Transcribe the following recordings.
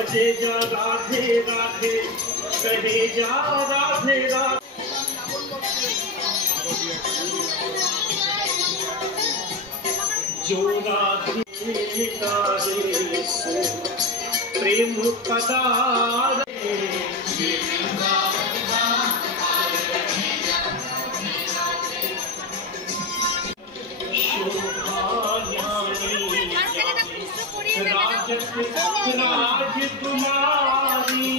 अजय जा राधे राधे कहे जा राधे राधे जो राधे का प्रेम पदार राजकुमारी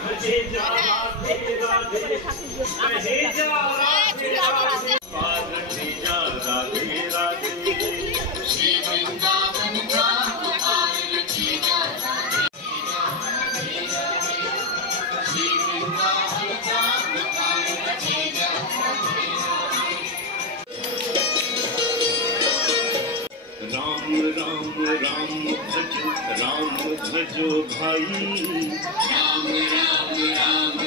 राधे जा राधे राधे कहे जा राधे राधे राधे जा राधे राधे श्री वृंदावन राम राम राम भजो भाई राम राम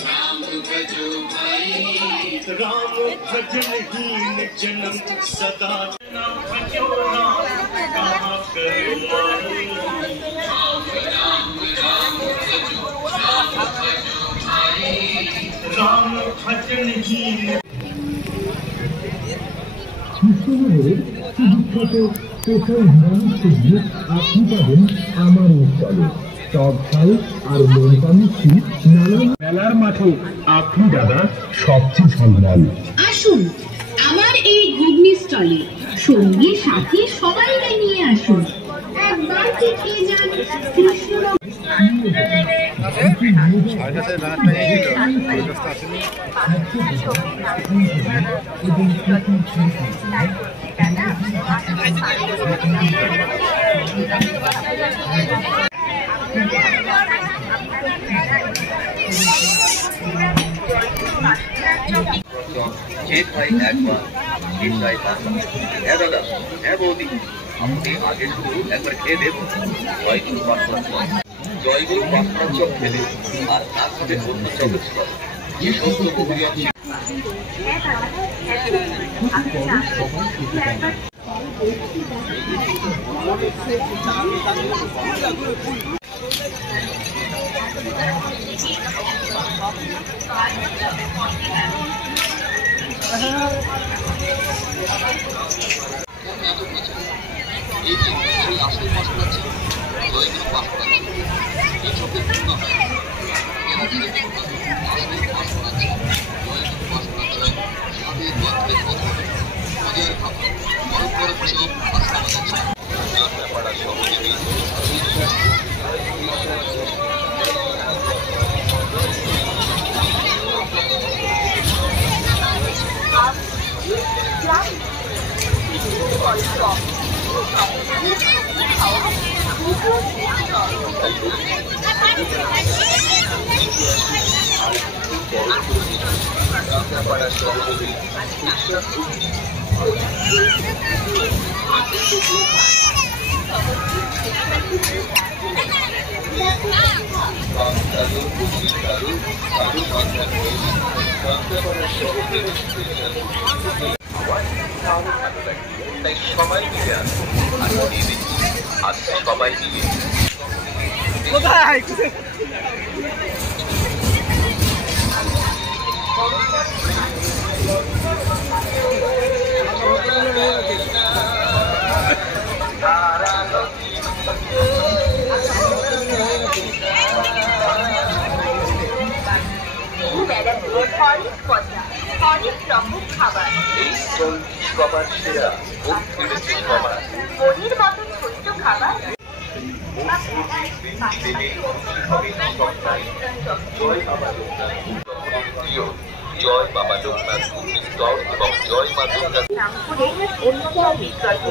राम भजो भाई राम भजन हीन जन्म सदा भजो राम कहाँ करो माई राम राम राम भजो भाई राम भजन हीन কোথায় মানুষকে আপনি পাবেন আমার স্থলে টক ঝাল আর লঙ্কা মিষ্টি নানান মেলার মাঠে আপনি দাদা সবচেয়ে সম্মান। আসুন আমার এই ঘুগনি স্টলে সঙ্গী সাথী সবাইকে নিয়ে আসুন একবার থেকে যান কৃষ্ণ দাদা হ্যাঁ বৌদি আপনি আগে শুধু একবার খেয়ে দেখুন জয়গুরু পাঁচটা জয়গুরু পাঁচটা চপ খেলে আর তার সাথে অন্য চপের ছিল যে সত্য বহু এই যে আসল মশলা আছে জয়গুরু পাঁচটা এই চপের পূর্ণ হয় আসল মশলা আছে জয়গুরু পাঁচটা চাই সাথে গন্ধের কথা মজার খাবার বড় বড় চপ পাঁচটা বাজাচ্ছে ব্যাপারটা সহজে তাই সবাই মিলে আসছে সবাই মিলে অনেক রকম খাবার এই সবার সেরা মনির মতন ছোট্ট খাবার জয় বাবা লোকনাথ স্তর এবং জয় মা দুর্গা নাম করে অন্য কোনো বিকল্প